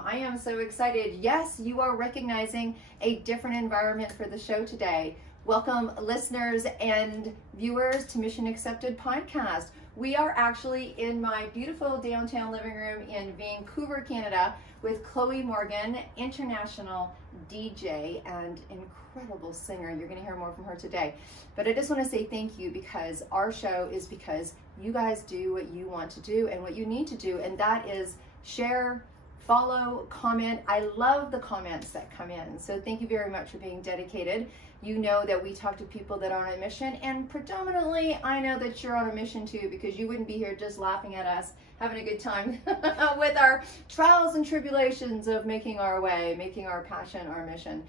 I am so excited. Yes, you are recognizing a different environment for the show today. Welcome, listeners and viewers, to Mission Accepted podcast. We are actually in my beautiful downtown living room in Vancouver, Canada, with Chloé Morgan, international DJ and incredible singer. You're going to hear more from her today. But I just want to say thank you, because our show is because you guys do what you want to do and what you need to do, and that is share, follow, comment. I love the comments that come in. So thank you very much for being dedicated. You know that we talk to people that are on a mission, and predominantly I know that you're on a mission too, because you wouldn't be here just laughing at us, having a good time with our trials and tribulations of making our way, making our passion our mission.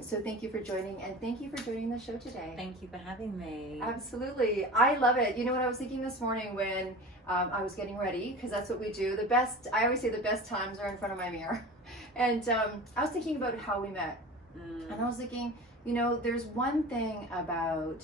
So thank you for joining, and thank you for joining the show today. Thank you for having me. Absolutely. I love it. You know what I was thinking this morning when I was getting ready, because that's what we do. I always say the best times are in front of my mirror. And I was thinking about how we met. And I was thinking, you know, there's one thing about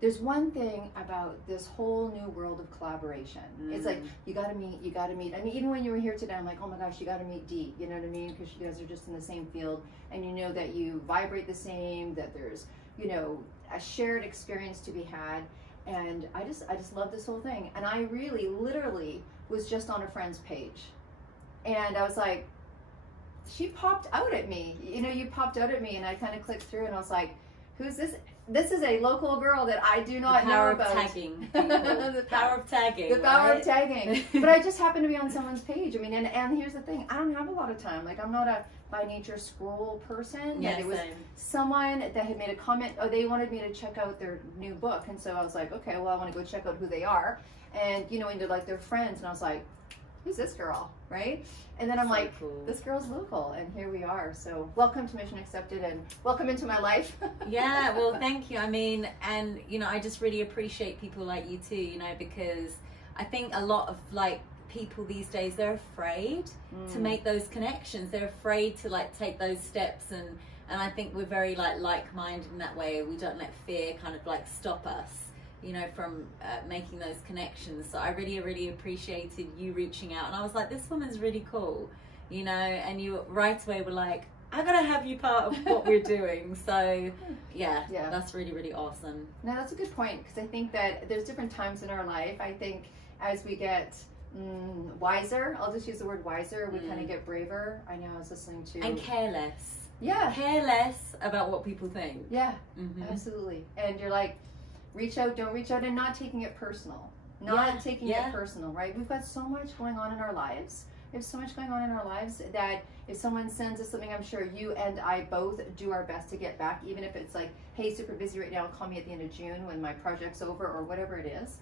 this whole new world of collaboration. It's like, you gotta meet. I mean, even when you were here today, I'm like, oh my gosh, you gotta meet Dee, you know what I mean? Because you guys are just in the same field, and you know that you vibrate the same, that there's, you know, a shared experience to be had. And I just love this whole thing. And I really, literally was just on a friend's page. And I was like, she popped out at me. You know, you popped out at me, and I kind of clicked through, and I was like, who's this? This is a local girl that I do not know about. The power of tagging. The power of tagging. The power of tagging. But I just happened to be on someone's page. I mean, and here's the thing. I don't have a lot of time. Like, I'm not a by nature scroll person. Yeah, it was someone that had made a comment. Oh, they wanted me to check out their new book. And so I was like, okay, well, I want to go check out who they are. And, you know, into like their friends. And I was like, who's this girl, right? And then I'm so like, cool. This girl's local, and here we are. So welcome to Mission Accepted, and welcome into my life. Yeah, well, thank you. I mean, and, you know, I just really appreciate people like you too, you know, because I think a lot of like people these days, they're afraid to make those connections. They're afraid to like take those steps, and I think we're very like-minded in that way. We don't let fear kind of like stop us, you know, from making those connections. So I really appreciated you reaching out, and I was like, this woman's really cool, you know, and you right away were like, I gotta have you part of what we're doing. So yeah, that's really awesome. No, that's a good point, because I think that there's different times in our life. I think as we get wiser, I'll just use the word wiser, we kind of get braver. I know I was listening to... And careless. Yeah. Careless about what people think. Yeah, absolutely. And you're like, reach out, don't reach out, and not taking it personal. Not taking it personal, right? We've got so much going on in our lives. We have so much going on in our lives that if someone sends us something, I'm sure you and I both do our best to get back, even if it's like, hey, super busy right now, call me at the end of June when my project's over, or whatever it is.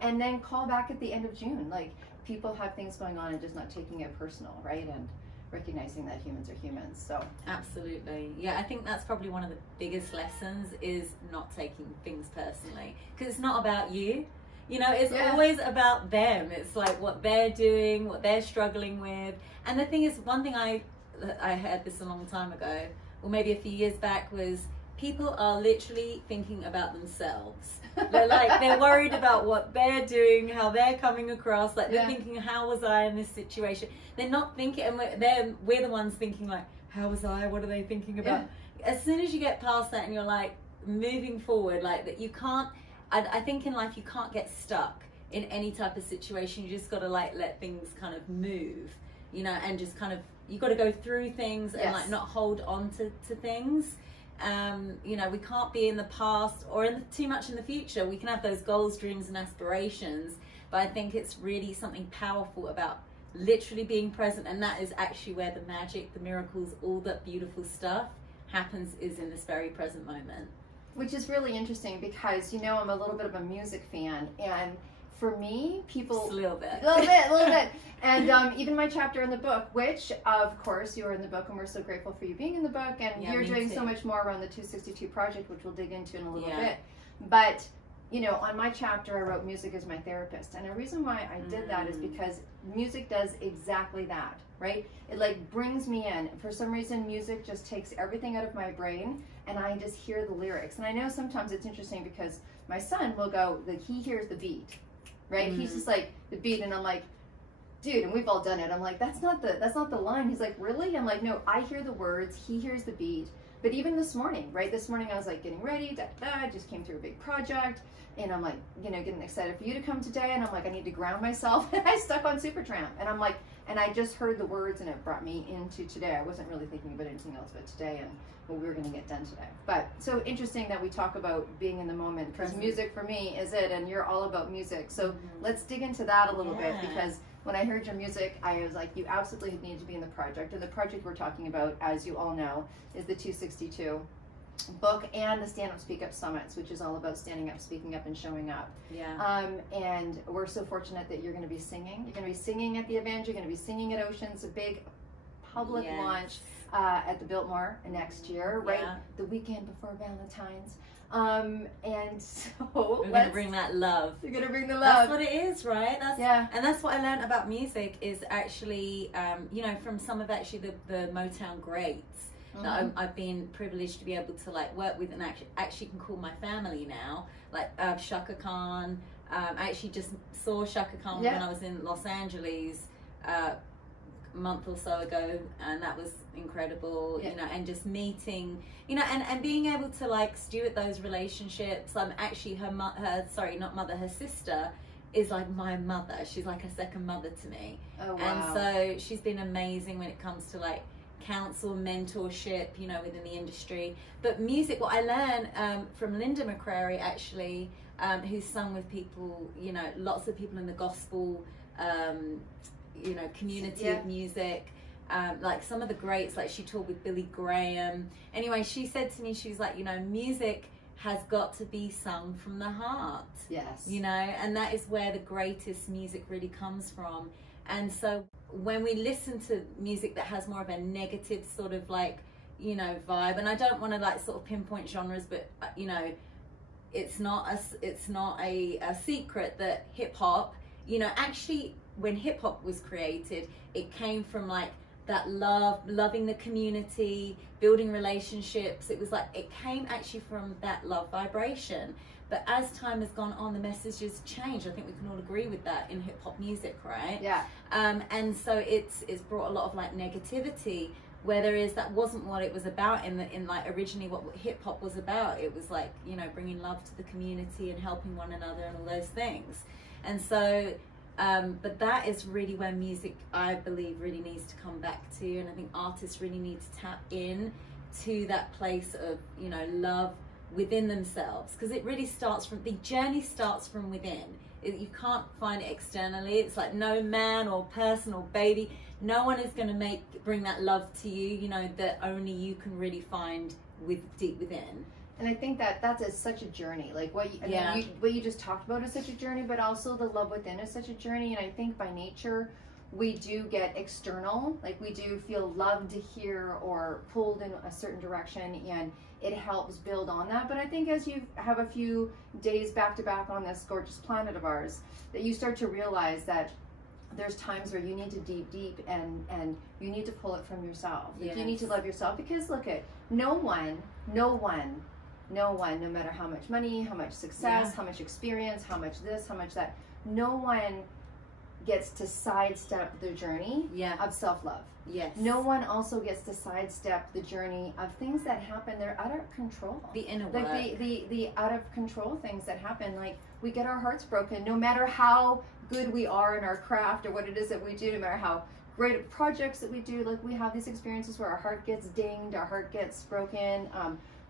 And then call back at the end of June. Like, people have things going on and just not taking it personal, right? And recognizing that humans are humans. So absolutely, yeah, I think that's probably one of the biggest lessons, is not taking things personally, because it's not about you, you know, it's always about them. It's like what they're doing, what they're struggling with. And the thing is, one thing I heard this a long time ago, or maybe a few years back, was people are literally thinking about themselves. They're worried about what they're doing, how they're coming across. Like, they're thinking, how was I in this situation? They're not thinking, and we're the ones thinking like, how was I? What are they thinking about? As soon as you get past that and you're like moving forward, like that, you can't. I think in life you can't get stuck in any type of situation. You just got to like let things kind of move, you know, and just kind of, you got to go through things and like not hold on to things. You know, we can't be in the past or too much in the future. We can have those goals, dreams and aspirations, but I think it's really something powerful about literally being present, and that is actually where the magic, the miracles, all that beautiful stuff happens, is in this very present moment. Which is really interesting, because, you know, I'm a little bit of a music fan, and for me, people... Just a little bit. A little bit. And even my chapter in the book, which, of course, you are in the book, and we're so grateful for you being in the book, and you're doing so much more around the 262 project, which we'll dig into in a little bit. But, you know, on my chapter, I wrote music is my therapist. And the reason why I did that is because music does exactly that, right? It like brings me in. For some reason, music just takes everything out of my brain, and I just hear the lyrics. And I know sometimes it's interesting, because my son will go, like, he hears the beat, right? He's just like, the beat, and I'm like, dude, and we've all done it. I'm like, that's not the line. He's like, really? I'm like, no, I hear the words, he hears the beat. But even this morning, right? This morning I was like getting ready, I just came through a big project, and I'm like, you know, getting excited for you to come today, and I'm like, I need to ground myself, and I stuck on Supertramp, and I'm like, and I just heard the words, and it brought me into today. I wasn't really thinking about anything else but today and what we were going to get done today. But so interesting that we talk about being in the moment, because music for me is it, and you're all about music. So let's dig into that a little bit, because when I heard your music, I was like, you absolutely need to be in the project. And the project we're talking about, as you all know, is the 262 book and the Stand Up Speak Up Summits, which is all about standing up, speaking up, and showing up. And we're so fortunate that you're going to be singing. You're going to be singing at the event. You're going to be singing at Oceans, a big public launch at the Biltmore next year, right? The weekend before Valentine's. And so we're gonna bring that love. You're gonna bring the love. That's what it is, right? And that's what I learned about music is actually, you know, from some of actually the Motown greats that I've been privileged to be able to like work with, and actually can call my family now. Like Shaka Khan. I actually just saw Shaka Khan when I was in Los Angeles a month or so ago, and that was incredible. You know, and just meeting, you know, and being able to like steward those relationships. Actually her sister is like my mother. She's like a second mother to me. Oh, wow. And so she's been amazing when it comes to like counsel, mentorship, you know, within the industry. But music, what I learned from Linda McCrary actually, who's sung with people, you know, lots of people in the gospel you know, community of music, like some of the greats, like she toured with Billy Graham. Anyway, she said to me, she was like, you know, music has got to be sung from the heart. Yes. You know, and that is where the greatest music really comes from. And so when we listen to music that has more of a negative sort of like, you know, vibe, and I don't want to like sort of pinpoint genres, but you know, it's not a secret that hip hop, you know, actually when hip hop was created, it came from like that loving the community, building relationships. It was like, it came actually from that love vibration. But as time has gone on, the messages change. I think we can all agree with that in hip hop music, right? Yeah. And so it's brought a lot of like negativity, where there is, that wasn't what it was about in like originally what hip hop was about. It was like, you know, bringing love to the community and helping one another and all those things. And so but that is really where music, I believe, really needs to come back to, and I think artists really need to tap in to that place of, you know, love within themselves, because it really starts from, the journey starts from within. You can't find it externally. It's like no man or person or baby, no one is going to bring that love to you, you know, that only you can really find deep within. And I think that's such a journey. Like what you just talked about is such a journey, but also the love within is such a journey. And I think by nature, we do get external, like we do feel loved to hear or pulled in a certain direction, and it helps build on that. But I think as you have a few days back to back on this gorgeous planet of ours, that you start to realize that there's times where you need to dig deep and you need to pull it from yourself. Like you need to love yourself, because look at no one, no matter how much money, how much success, how much experience, how much this, how much that, no one gets to sidestep the journey of self-love. Yes. No one also gets to sidestep the journey of things that happen. They're out of control. The inner work. Like the out of control things that happen. Like we get our hearts broken, no matter how good we are in our craft or what it is that we do, no matter how great projects that we do. Like we have these experiences where our heart gets dinged, our heart gets broken.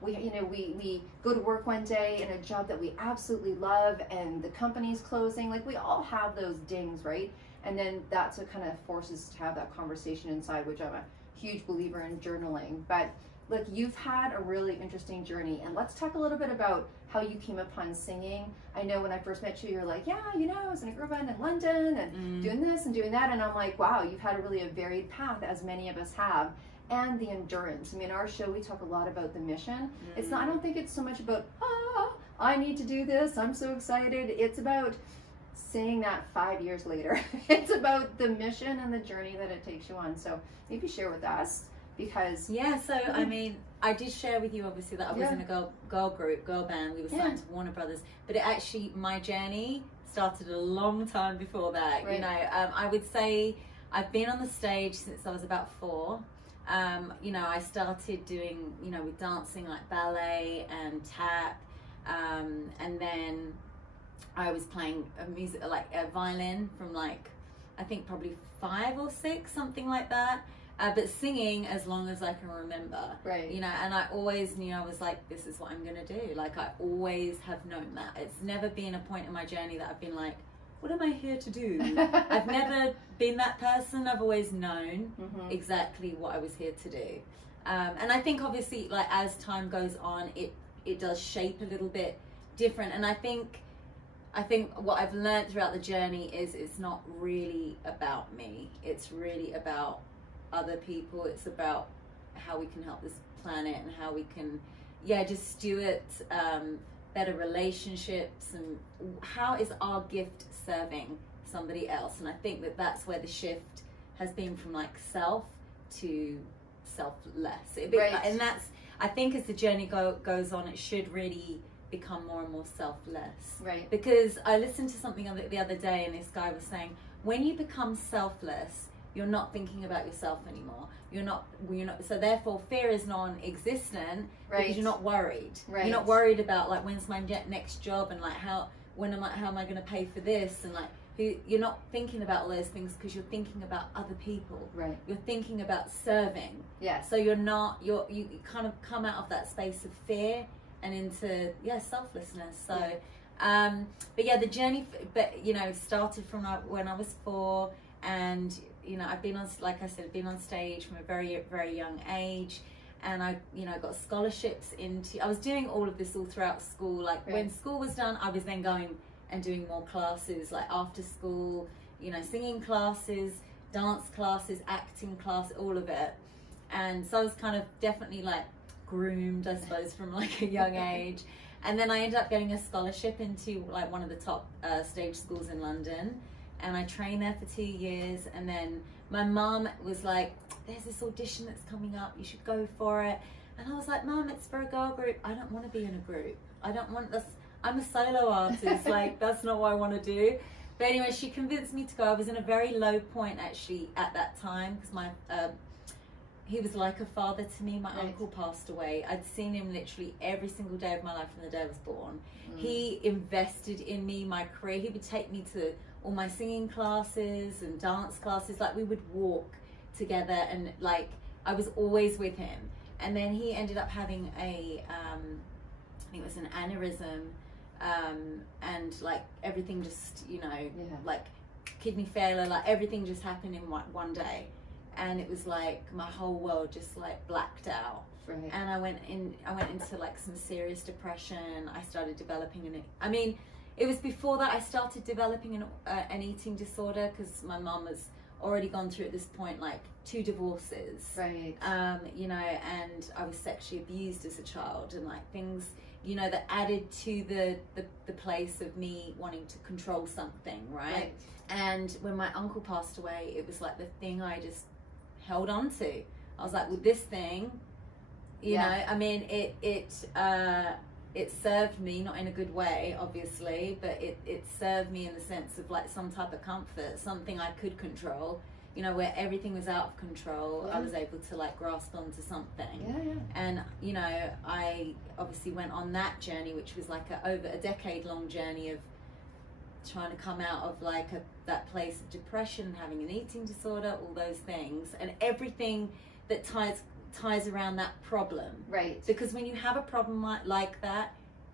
We go to work one day in a job that we absolutely love and the company's closing. Like we all have those dings, right? And then that's what kind of forces us to have that conversation inside, which I'm a huge believer in journaling. But look, you've had a really interesting journey, and let's talk a little bit about how you came upon singing. I know when I first met you, you're like, I was in a girl band in London and doing this and doing that. And I'm like, wow, you've had a varied path, as many of us have. And the endurance. I mean, our show, we talk a lot about the mission. It's not, I don't think it's so much about, I need to do this, I'm so excited. It's about saying that 5 years later. It's about the mission and the journey that it takes you on. So maybe share with us, because I mean, I did share with you obviously that I was in a girl band. We were signed to Warner Brothers, but it actually, my journey started a long time before that. Right. You know, I would say I've been on the stage since I was about 4. You know, I started doing, you know, with dancing like ballet and tap, and then I was playing music, like a violin from like, I think probably 5 or 6, something like that. But singing as long as I can remember. Right. You know, and I always knew, I was like, this is what I'm going to do. Like, I always have known that. It's never been a point in my journey that I've been like, what am I here to do? I've never been that person. I've always known exactly what I was here to do. And I think obviously, like, as time goes on, it does shape a little bit different. And I think what I've learned throughout the journey is it's not really about me. It's really about other people. It's about how we can help this planet and how we can, just steward better relationships, and how is our gift serving somebody else. And I think that that's where the shift has been, from like self to selfless. Right. And that's, I think as the journey goes on, it should really become more and more selfless. Right. Because I listened to something the other day, and this guy was saying, when you become selfless, you're not thinking about yourself anymore. You're not. So therefore, fear is non-existent, because you're not worried. Right. You're not worried about like, when's my next job, and like how am I going to pay for this, and like you're not thinking about all those things, because you're thinking about other people. Right. You're thinking about serving. Yes. So you kind of come out of that space of fear and into selflessness. So but the journey started from when I was 4, and you know, I've been on, like I said, been on stage from a very, very young age, and I got scholarships I was doing all of this all throughout school. Like when school was done, I was then going and doing more classes, like after school, singing classes, dance classes, acting class, all of it. And so I was kind of definitely like groomed, I suppose, from like a young age. And then I ended up getting a scholarship into like one of the top stage schools in London. And I trained there for 2 years, and then my mum was like, there's this audition that's coming up, you should go for it. And I was like, Mum, it's for a girl group. I don't want to be in a group. I don't want this. I'm a solo artist. Like, that's not what I want to do. But anyway, she convinced me to go. I was in a very low point actually at that time, because he was like a father to me. My uncle passed away. I'd seen him literally every single day of my life from the day I was born. He invested in me, my career. He would take me to all my singing classes and dance classes. Like, we would walk together, and like I was always with him. And then he ended up having I think it was an aneurysm, and like everything just like kidney failure, like everything just happened in one day. And it was like my whole world just like blacked out. Right. And I went into like some serious depression. I started developing it was before that I started developing an eating disorder, because my mum was already gone through at this point like 2 divorces. Right. And I was sexually abused as a child, and like things, that added to the place of me wanting to control something, right? And when my uncle passed away, it was like the thing I just held on to. I was like, well, this thing, you know, I mean, it served me, not in a good way, obviously, but it served me in the sense of like some type of comfort, something I could control, where everything was out of control. I was able to like grasp onto something. And, I obviously went on that journey, which was like over a decade-long journey of trying to come out of like that place of depression, having an eating disorder, all those things, and everything that ties around that problem. Right. Because when you have a problem like that,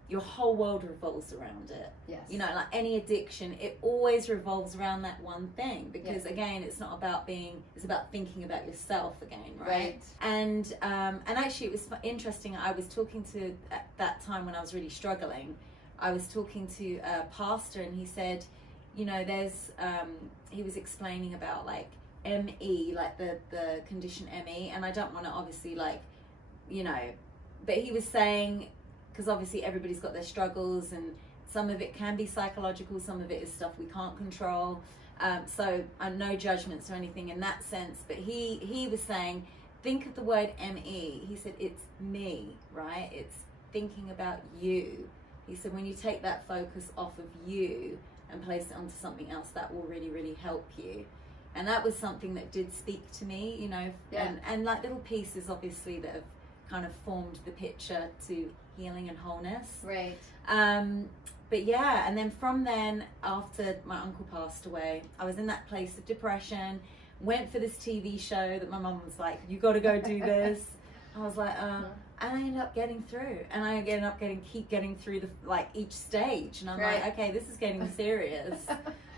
your whole world revolves around it. Yes. Like any addiction, it always revolves around that one thing, because again, it's not about it's about thinking about yourself again, right? And actually it was interesting. I was talking to, at that time when I was really struggling, I was talking to a pastor, and he said, there's he was explaining about like ME, like the condition ME, and I don't want to obviously like, but he was saying, because obviously everybody's got their struggles, and some of it can be psychological, some of it is stuff we can't control. So no judgments or anything in that sense, but he was saying, think of the word ME. He said, it's me, right? It's thinking about you. He said, when you take that focus off of you and place it onto something else that will really, really help you. And that was something that did speak to me, you know, and like little pieces obviously that have kind of formed the picture to healing and wholeness. Right. But yeah, and then from then, after my uncle passed away, I was in that place of depression, went for this TV show that my mum was like, you got to go do this. I was like, and I ended up getting through, and I ended up keep getting through each stage, and I'm like, okay, this is getting serious,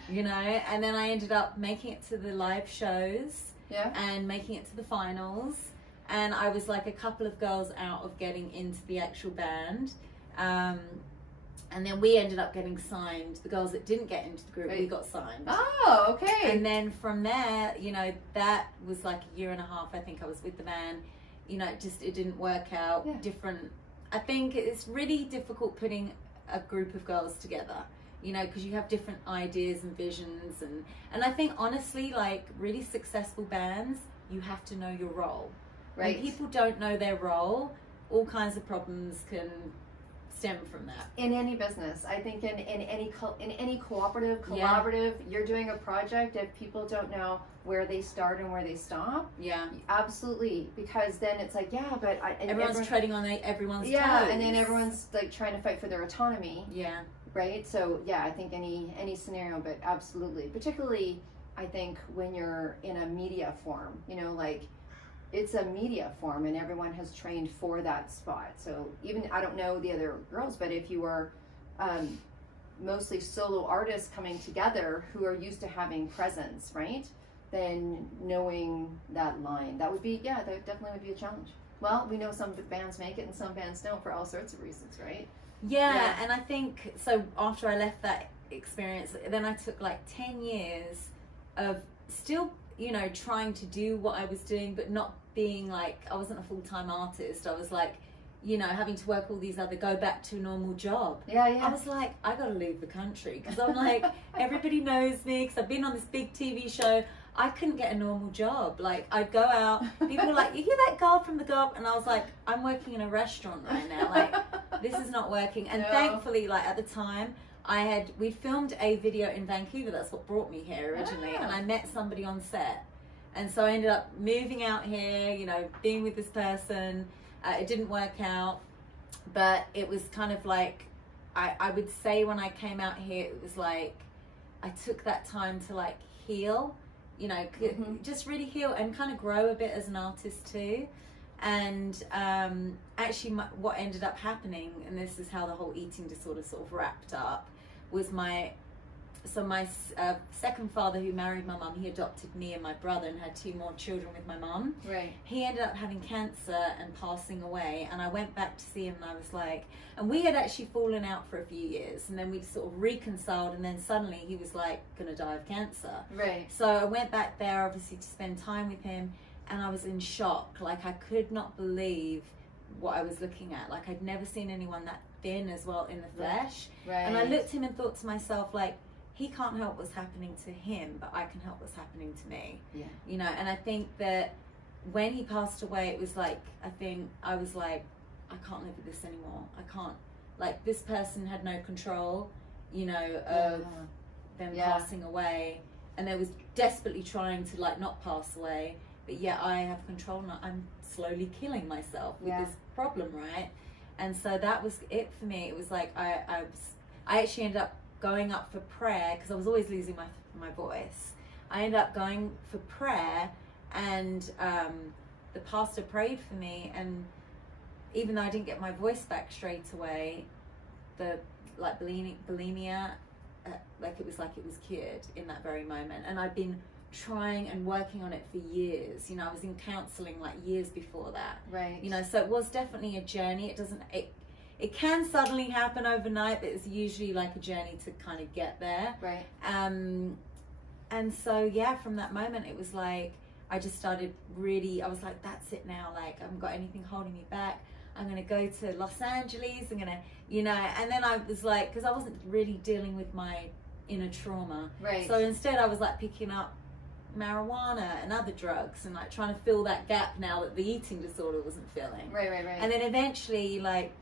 you know. And then I ended up making it to the live shows, and making it to the finals, and I was like a couple of girls out of getting into the actual band. And then we ended up getting signed. The girls that didn't get into the group, we got signed. Oh, okay. And then from there, you know, that was like a year and a half, I think I was with the band. You know, it didn't work out. I think it's really difficult putting a group of girls together, you know, because you have different ideas and visions. And I think, honestly, like, really successful bands, you have to know your role. Right. When people don't know their role, all kinds of problems can stem from that. In any business, I think in any collaborative, you're doing a project, if people don't know where they start and where they stop, absolutely, because then it's like, but everyone's treading on everyone's toes. And then everyone's like trying to fight for their autonomy. Right. So I think any scenario, but absolutely, particularly I think when you're in a media form, you know, like, it's a media form and everyone has trained for that spot. So even, I don't know the other girls, but if you are mostly solo artists coming together who are used to having presence, right? Then knowing that line, that would be, that definitely would be a challenge. Well, we know some bands make it and some bands don't for all sorts of reasons, right? Yeah. And I think, so after I left that experience, then I took like 10 years of still, you know, trying to do what I was doing, but not being like, I wasn't a full-time artist. I was like, you know, having to work all these go back to a normal job. I was like, I gotta leave the country, because I'm like, everybody knows me because I've been on this big TV show. I couldn't get a normal job. Like, I'd go out, people were like, you hear that girl from the girl? And I was like, I'm working in a restaurant right now. Like, this is not working. And thankfully, like, at the time, we filmed a video in Vancouver. That's what brought me here originally. And I met somebody on set. And so I ended up moving out here, you know, being with this person. It didn't work out, but it was kind of like, I would say when I came out here, it was like, I took that time to like heal, you know, just really heal and kind of grow a bit as an artist too. And actually what ended up happening, and this is how the whole eating disorder sort of wrapped up, was my second father, who married my mum, he adopted me and my brother and had 2 more children with my mum. Right. He ended up having cancer and passing away, and I went back to see him and I was like, and we had actually fallen out for a few years, and then we sort of reconciled, and then suddenly he was like gonna die of cancer. Right. So I went back there obviously to spend time with him, and I was in shock. Like, I could not believe what I was looking at. Like, I'd never seen anyone that thin as well in the flesh. Right. And I looked at him and thought to myself, like, he can't help what's happening to him, but I can help what's happening to me. You know, and I think that when he passed away, it was like, I was like, I can't live with this anymore. I can't, like, this person had no control, you know, of them passing away, and they was desperately trying to like not pass away, but yet I have control, and I'm slowly killing myself with this problem, right? And so that was it for me. It was like, I actually ended up going up for prayer, because I was always losing my voice. I ended up going for prayer, and the pastor prayed for me, and even though I didn't get my voice back straight away, the like bulimia, like it was cured in that very moment. And I'd been trying and working on it for years. You know, I was in counseling like years before that. Right. You know, so it was definitely a journey. It can suddenly happen overnight, but it's usually like a journey to kind of get there. Right. And so, from that moment, it was like, I just started I was like, that's it now. Like, I haven't got anything holding me back. I'm going to go to Los Angeles. I'm going to, you know, and then I was like, because I wasn't really dealing with my inner trauma. Right. So instead I was like picking up marijuana and other drugs and like trying to fill that gap now that the eating disorder wasn't filling. Right. And then eventually, like,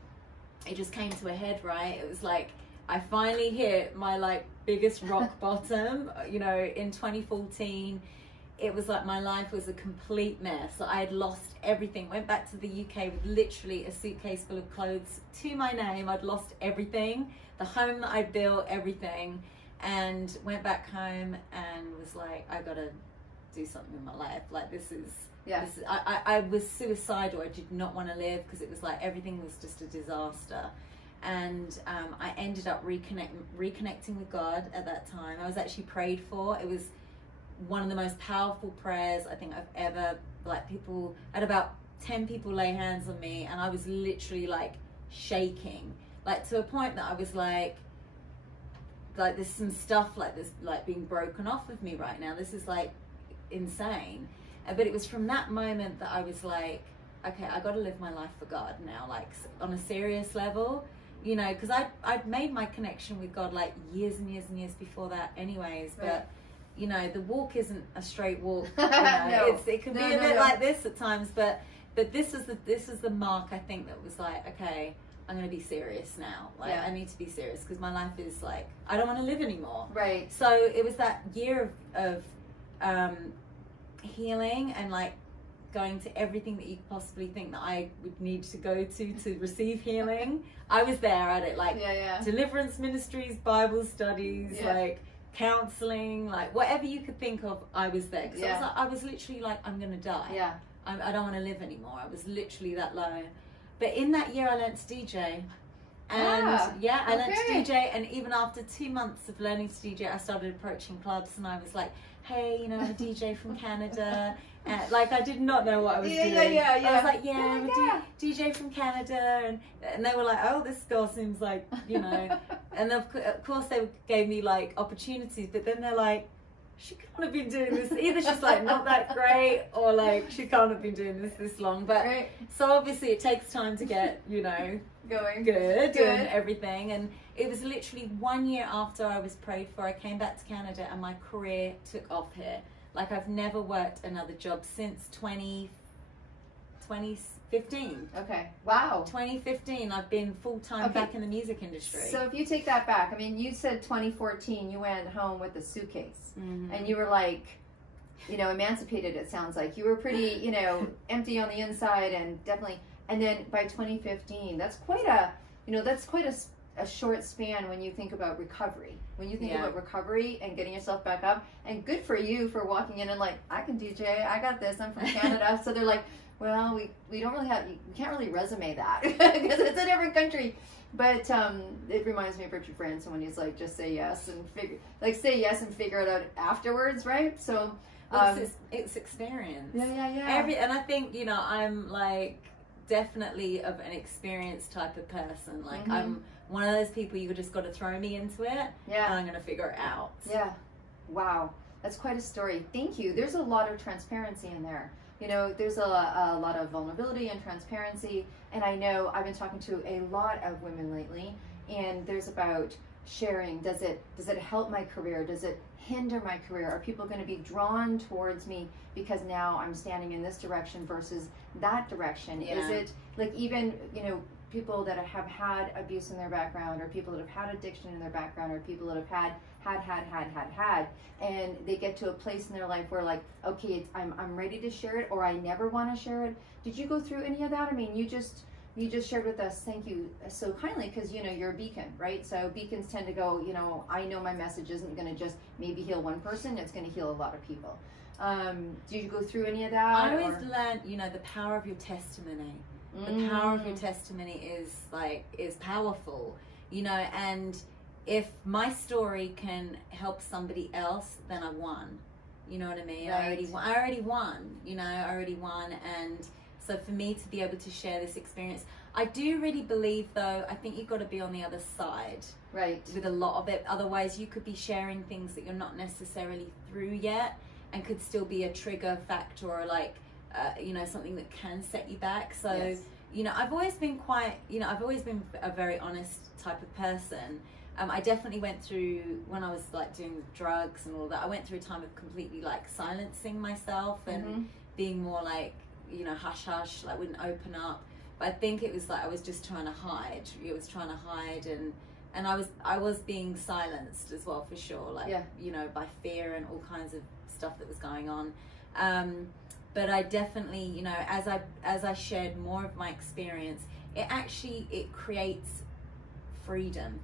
it just came to a head, right? It was like, I finally hit my like biggest rock bottom, you know, in 2014. It was like my life was a complete mess. I had lost everything. Went back to the UK with literally a suitcase full of clothes to my name. I'd lost everything, the home that I built, everything, and went back home and was like, I gotta do something in my life. Like this is, I was suicidal. I did not want to live because it was like everything was just a disaster. And I ended up reconnecting with God at that time. I was actually prayed for. It was one of the most powerful prayers I think I've ever, like people, I had about 10 people lay hands on me, and I was literally like shaking, like to a point that I was like there's some stuff like this like being broken off of me right now. This is like insane. But it was from that moment that I was like, okay, I got to live my life for God now, like on a serious level, you know, because I'd made my connection with God like years and years and years before that anyways. But right. You know, the walk isn't a straight walk. You know? No. It can be a bit like this at times, but this is the mark I think that was like, okay, I'm going to be serious now. Like I need to be serious because my life is like, I don't want to live anymore. Right. So it was that year of healing and like going to everything that you could possibly think that I would need to go to receive healing. I was there at it, like deliverance ministries, Bible studies, like counseling, like whatever you could think of, I was there. Because I was literally like, I'm gonna die. I don't want to live anymore. I was literally that low. But in that year I learned to DJ. And I learned to DJ, and even after 2 months of learning to DJ, I started approaching clubs, and I was like, hey, you know, I'm a DJ from Canada. And like I did not know what I was doing. I was like, I'm a DJ from Canada, and they were like, oh, this girl seems like, you know. And of course they gave me like opportunities, but then they're like, she can't have been doing this. Either she's like not that great, or like she can't have been doing this long. But so obviously it takes time to get, you know, going good and everything. And it was literally 1 year after I was prayed for, I came back to Canada and my career took off here. Like I've never worked another job since 2015. Okay. Wow. 2015, I've been full-time back in the music industry. So if you take that back, I mean, you said 2014, you went home with a suitcase, and you were like, you know, emancipated, it sounds like. You were pretty, you know, empty on the inside, and definitely, and then by 2015, that's quite a short span when you think about recovery. When you think about recovery and getting yourself back up, and good for you for walking in and like, I can DJ, I got this, I'm from Canada. So they're like, well, we don't really have, you can't really resume that because it's a different country. But it reminds me of Richard Branson when he's like, just say yes and figure it out afterwards, right? So it's experience. Yeah. And I think, you know, I'm like definitely of an experienced type of person. Like I'm one of those people, you just got to throw me into it, and I'm going to figure it out. Yeah. Wow. That's quite a story. Thank you. There's a lot of transparency in there. You know, there's a lot of vulnerability and transparency. And I know I've been talking to a lot of women lately, and there's about sharing. Does it help my career? Does it hinder my career? Are people going to be drawn towards me because now I'm standing in this direction versus that direction? Is it like, even, you know, people that have had abuse in their background, or people that have had addiction in their background, or people that have had, and they get to a place in their life where like, okay, I'm ready to share it, or I never want to share it. Did you go through any of that? I mean, you just shared with us, thank you so kindly, because, you know, you're a beacon, right? So beacons tend to go, you know, I know my message isn't going to just maybe heal one person, it's going to heal a lot of people. Did you go through any of that? I always learned, you know, the power of your testimony. The power of your testimony is powerful, you know, and if my story can help somebody else, then I won. You know what I mean? Right. I already won, you know, and so for me to be able to share this experience, I do really believe, though, I think you've got to be on the other side. Right. With a lot of it. Otherwise, you could be sharing things that you're not necessarily through yet, and could still be a trigger factor, or like, you know, something that can set you back. So, you know, I've always been a very honest type of person. I definitely went through, when I was like doing drugs and all that, I went through a time of completely like silencing myself and being more like, you know, hush hush, like wouldn't open up. But I think it was like I was just trying to hide. It was trying to hide and and I was being silenced as well, for sure, like you know, by fear and all kinds of stuff that was going on. But I definitely, you know, as I shared more of my experience, it creates freedom,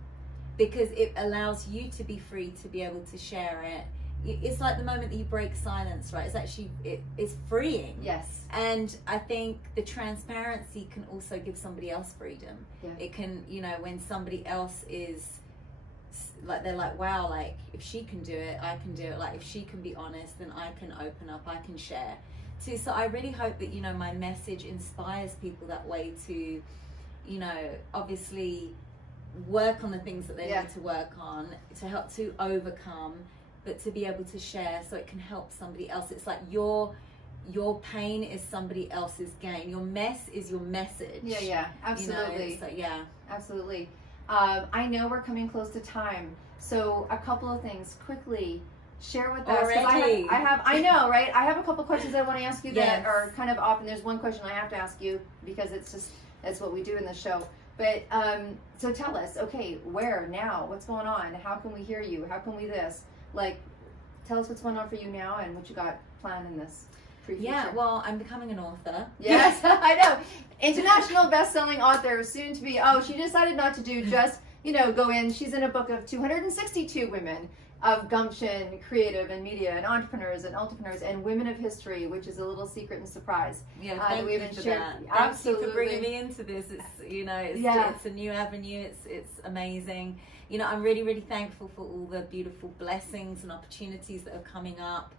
because it allows you to be free to be able to share it. It's like the moment that you break silence, right? It's actually, it's freeing. Yes. And I think the transparency can also give somebody else freedom. Yeah. It can, you know, when somebody else is like, they're like, wow, like if she can do it, I can do it. Like if she can be honest, then I can open up, I can share too. So I really hope that, you know, my message inspires people that way to, you know, obviously work on the things that they need to work on, to help to overcome, but to be able to share so it can help somebody else. It's like your pain is somebody else's gain. Your mess is your message. Yeah, absolutely. You know? So absolutely. I know we're coming close to time, so a couple of things quickly. Share with us. Already. I know, right? I have a couple questions I want to ask you that are kind of off, and there's one question I have to ask you because that's what we do in the show. But so tell us, okay, where now? What's going on? How can we hear you? How can we this? Like, tell us what's going on for you now and what you got planned in this future. Yeah, well, I'm becoming an author. Yes, I know. International best-selling author, soon to be. Oh, she decided not to do just, you know, go in. She's in a book of 262 women of gumption, creative and media, and entrepreneurs and women of history, which is a little secret and surprise. Yeah, thank you for that. Absolutely. Thank you for bringing me into this. It's, you know, it's a new avenue. It's amazing. You know, I'm really, really thankful for all the beautiful blessings and opportunities that are coming up.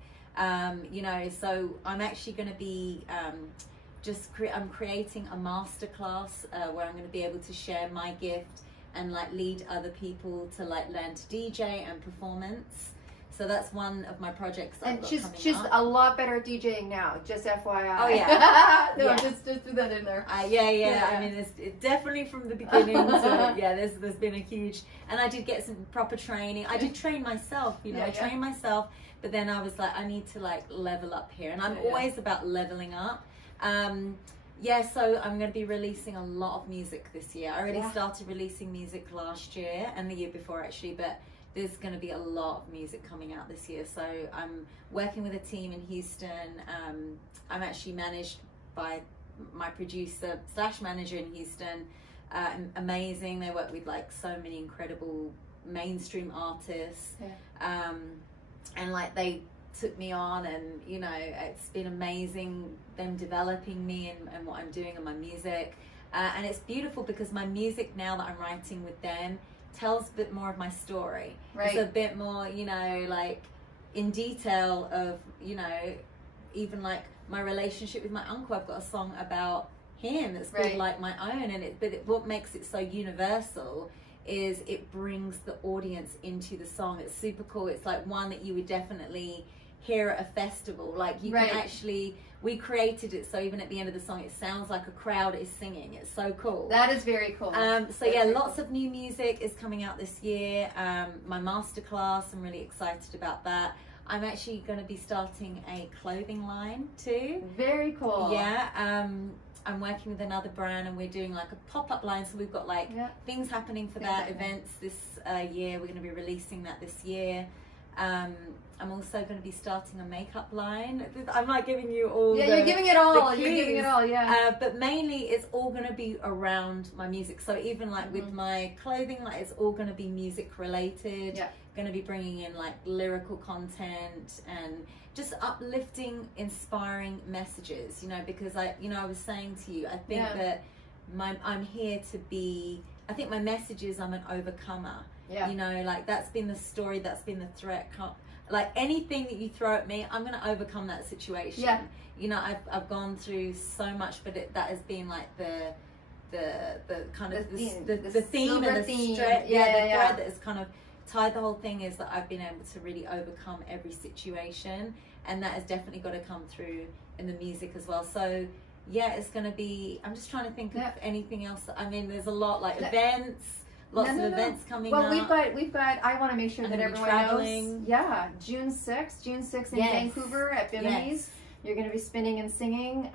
You know, so I'm actually going to be I'm creating a masterclass where I'm going to be able to share my gift and like lead other people to like learn to DJ and performance. So that's one of my projects that I've got coming up. She's a lot better at DJing now, just FYI. Oh yeah. Just threw that in there. Yeah. I mean, it's definitely from the beginning to, there's been a huge, and I did get some proper training. I did train myself, you know, I trained myself, but then I was like, I need to like level up here, and I'm always about leveling up. So I'm going to be releasing a lot of music this year. I already started releasing music last year and the year before actually, but there's going to be a lot of music coming out this year. So I'm working with a team in Houston. I'm actually managed by my producer / manager in Houston. Amazing. They work with like so many incredible mainstream artists. And like they took me on, and you know, it's been amazing them developing me and what I'm doing and my music. And it's beautiful because my music now that I'm writing with them tells a bit more of my story. It's a bit more, you know, like in detail of, you know, even like my relationship with my uncle. I've got a song about him that's called Like My Own, and what makes it so universal is it brings the audience into the song. It's super cool. It's like one that you would definitely hear at a festival. Like you can actually, we created it so even at the end of the song it sounds like a crowd is singing. It's so cool. That is very cool. Lots of new music is coming out this year. My masterclass, I'm really excited about that. I'm actually going to be starting a clothing line too. Very cool. I'm working with another brand, and we're doing like a pop-up line, so we've got like things happening for that, events this year. We're going to be releasing that this year. I'm also going to be starting a makeup line. I'm like giving you all you're giving it all. You're giving it all, but mainly it's all going to be around my music. So even like with my clothing, like it's all going to be music related. Going to be bringing in like lyrical content and just uplifting, inspiring messages, you know, because I was saying to you, I think that I'm here to be, I think my message is I'm an overcomer. You know, like that's been the story, that's been the threat. Like anything that you throw at me, I'm going to overcome that situation. You know, I've gone through so much, but that has been like the kind of the theme and the thread. The thread that has kind of tied the whole thing is that I've been able to really overcome every situation, and that has definitely got to come through in the music as well. So it's going to be, I'm just trying to think of anything else. I mean, there's a lot like events. Lots of events coming up. Well, we've got. I want to make sure that everyone knows. June 6th in Vancouver at Bimini's. You're going to be spinning and singing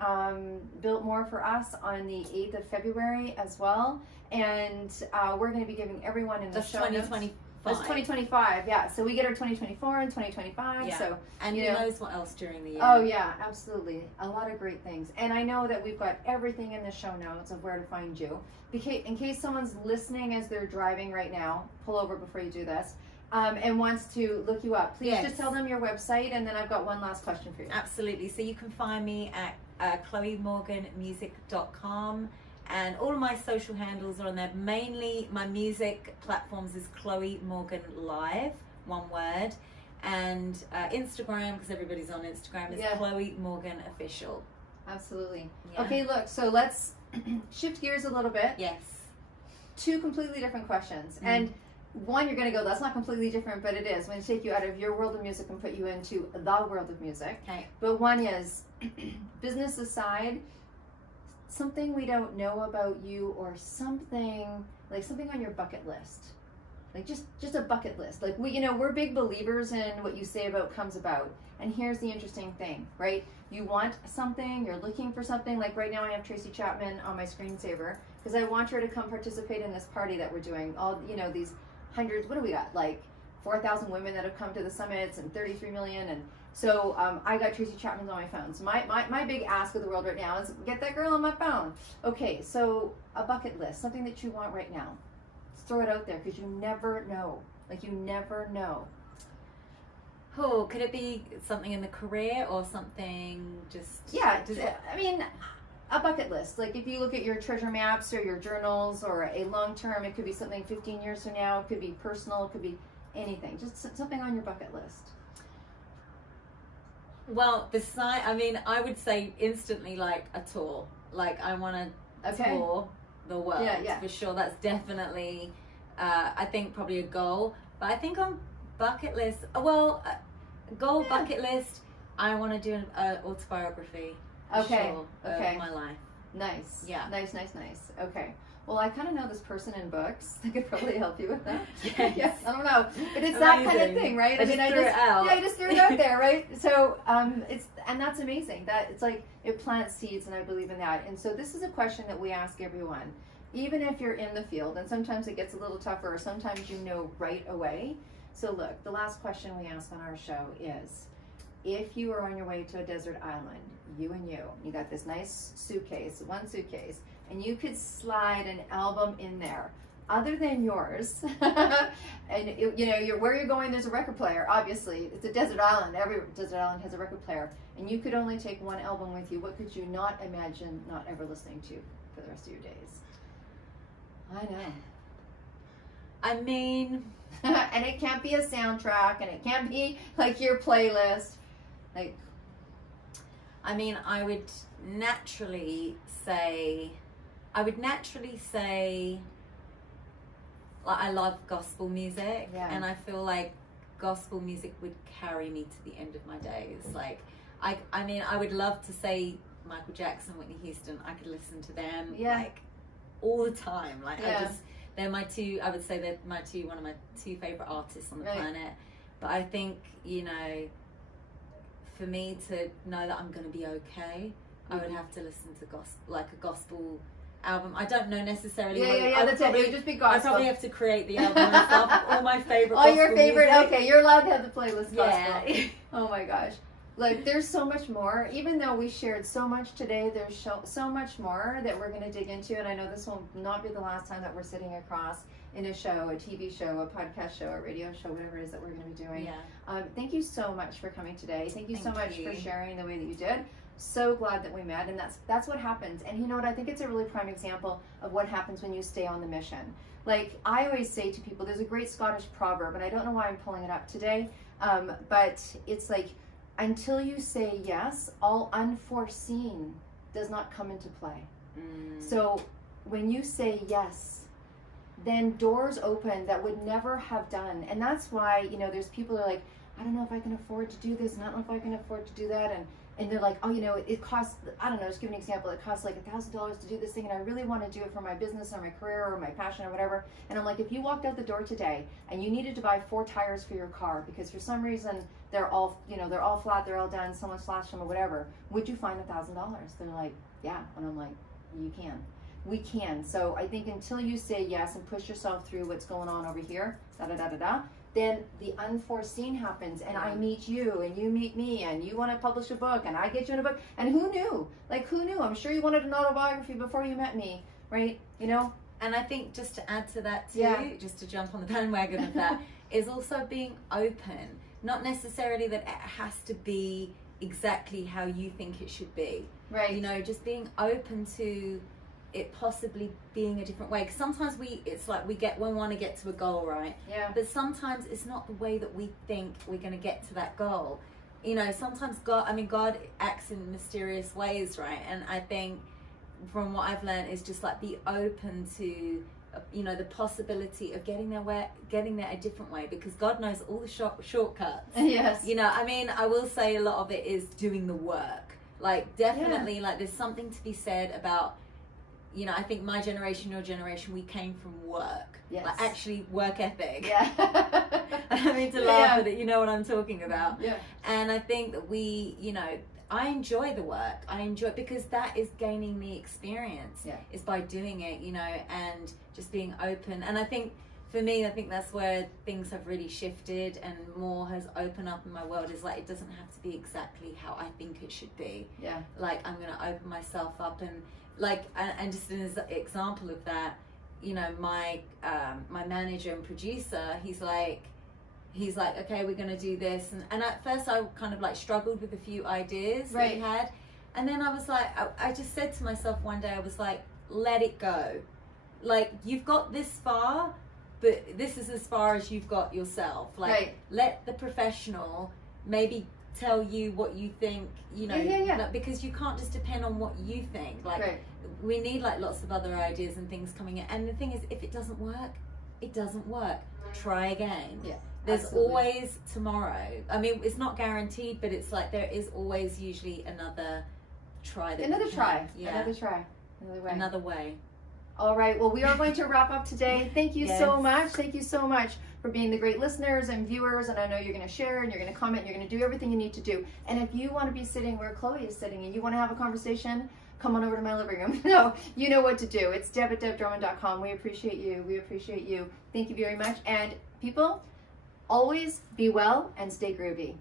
Biltmore for us on the 8th of February as well. And we're going to be giving everyone in the show notes. That's 2025, yeah. So we get our 2024 and 2025. Yeah. So, and who knows what else during the year. Oh, yeah, absolutely. A lot of great things. And I know that we've got everything in the show notes of where to find you. In case someone's listening as they're driving right now, pull over before you do this, and wants to look you up, please just tell them your website, and then I've got one last question for you. Absolutely. So you can find me at chloemorganmusic.com. And all of my social handles are on there. Mainly my music platforms is Chloé Morgan Live, one word. And Instagram, because everybody's on Instagram, is Chloé Morgan Official. Absolutely. Yeah. Okay, look, so let's shift gears a little bit. Yes. 2 completely different questions. And one, you're going to go, that's not completely different, but it is. I'm going to take you out of your world of music and put you into the world of music. Okay. But one is, business aside, something we don't know about you, or something on your bucket list, like just a bucket list. Like we're big believers in what you say about comes about. And here's the interesting thing, right? You want something, you're looking for something. Like right now I have Tracy Chapman on my screensaver because I want her to come participate in this party that we're doing. All these hundreds, what do we got? Like 4,000 women that have come to the summits and 33 million. And so I got Tracy Chapman's on my phone. So my big ask of the world right now is get that girl on my phone. Okay, so a bucket list, something that you want right now. Let's throw it out there because you never know. Like you never know. Oh, could it be something in the career or something just... Yeah, I mean, a bucket list. Like if you look at your treasure maps or your journals or a long term, it could be something 15 years from now. It could be personal. It could be anything. Just something on your bucket list. Well, I would say instantly like a tour. Like I want to tour the world for sure. That's definitely, I think probably a goal. But I think on bucket list, bucket list, I want to do an autobiography. Of my life. Nice. Yeah. Nice. Okay. Well, I kind of know this person in books that could probably help you with that. Yes. I don't know, but it's that kind of thing, right? I just threw it out. Yeah, I just threw it out there, right? So, and that's amazing. That it's like it plants seeds, and I believe in that. And so, this is a question that we ask everyone, even if you're in the field. And sometimes it gets a little tougher, or sometimes you know right away. So, look, the last question we ask on our show is, if you are on your way to a desert island, you got this nice one suitcase. And you could slide an album in there other than yours. And where you're going, there's a record player. Obviously, it's a desert island. Every desert island has a record player. And you could only take one album with you. What could you not imagine not ever listening to for the rest of your days? I know. I mean... and it can't be a soundtrack, and it can't be like your playlist. Like, I mean, I would naturally say, like, I love gospel music, and I feel like gospel music would carry me to the end of my days. Like, I mean, I would love to say Michael Jackson, Whitney Houston. I could listen to them like all the time. Like, they're my two. I would say they're one of my two favorite artists on the planet. But I think for me to know that I'm going to be okay, I would have to listen to a gospel album. I don't know necessarily. That's it. It would just be gospel. I probably have to create the album myself. All my favorite. All your favorite. Music. Okay, you're allowed to have the playlist gospel. Yeah. Oh my gosh. Like, there's so much more. Even though we shared so much today, there's so much more that we're going to dig into. And I know this will not be the last time that we're sitting across in a show, a TV show, a podcast show, a radio show, whatever it is that we're going to be doing. Yeah. Thank you so much for coming today. Thank you so much for sharing the way that you did. So glad that we met, and that's what happens. And you know what? I think it's a really prime example of what happens when you stay on the mission. Like, I always say to people, there's a great Scottish proverb, and I don't know why I'm pulling it up today, but it's like, until you say yes, all unforeseen does not come into play. So when you say yes, then doors open that would never have done. And that's why, there's people who are like, I don't know if I can afford to do this, and I don't know if I can afford to do that. and they're like, oh, you know, it costs, I don't know, just give an example, it costs like $1,000 to do this thing, and I really want to do it for my business or my career or my passion or whatever. And I'm like, if you walked out the door today and you needed to buy 4 tires for your car because for some reason they're all, you know, they're all flat, they're all done, someone slashed them or whatever, would you find $1,000? They're like, yeah. And I'm like, you can. We can. So I think until you say yes and push yourself through what's going on over here, then the unforeseen happens, and I meet you and you meet me, and you want to publish a book and I get you in a book, and who knew? Like, who knew? I'm sure you wanted an autobiography before you met me, right? You know? And I think just to add to that too, just to jump on the bandwagon of that, is also being open. Not necessarily that it has to be exactly how you think it should be. Right. You know, just being open to it possibly being a different way. Because sometimes it's like we want to get to a goal, right? Yeah. But sometimes it's not the way that we think we're going to get to that goal. You know, sometimes God acts in mysterious ways, right? And I think from what I've learned is just like be open to, you know, the possibility of getting there a different way, because God knows all the shortcuts. Yes. You know, I mean, I will say a lot of it is doing the work. Like, definitely, like, there's something to be said about, you know, I think my generation, your generation, we came from work. Yes. Like, actually, work ethic. Yeah. I mean, to laugh at it, you know what I'm talking about. Yeah. And I think that we, you know, I enjoy the work. I enjoy it because that is gaining the experience. Yeah. Is by doing it, you know, and just being open. And I think, for me, I think that's where things have really shifted and more has opened up in my world, is like, it doesn't have to be exactly how I think it should be. Yeah. Like, I'm going to open myself up, and like, and just an example of that, you know, my manager and producer, he's like, okay, we're going to do this. And at first I kind of like struggled with a few ideas that he had. And then I was like, I just said to myself one day, I was like, let it go. Like, you've got this far, but this is as far as you've got yourself. Like, let the professional maybe tell you what you think, you know, like, because you can't just depend on what you think. Like, we need like lots of other ideas and things coming in. And the thing is, if it doesn't work, it doesn't work. Try again. Yeah. There's always tomorrow. I mean, it's not guaranteed, but it's like there is always usually another try. Another way. All right. Well, we are going to wrap up today. Thank you so much. Thank you so much for being the great listeners and viewers. And I know you're going to share and you're going to comment. And you're going to do everything you need to do. And if you want to be sitting where Chloé is sitting and you want to have a conversation, come on over to my living room. No, you know what to do. It's deb@debdrummond.com. We appreciate you. We appreciate you. Thank you very much. And people, always be well and stay groovy.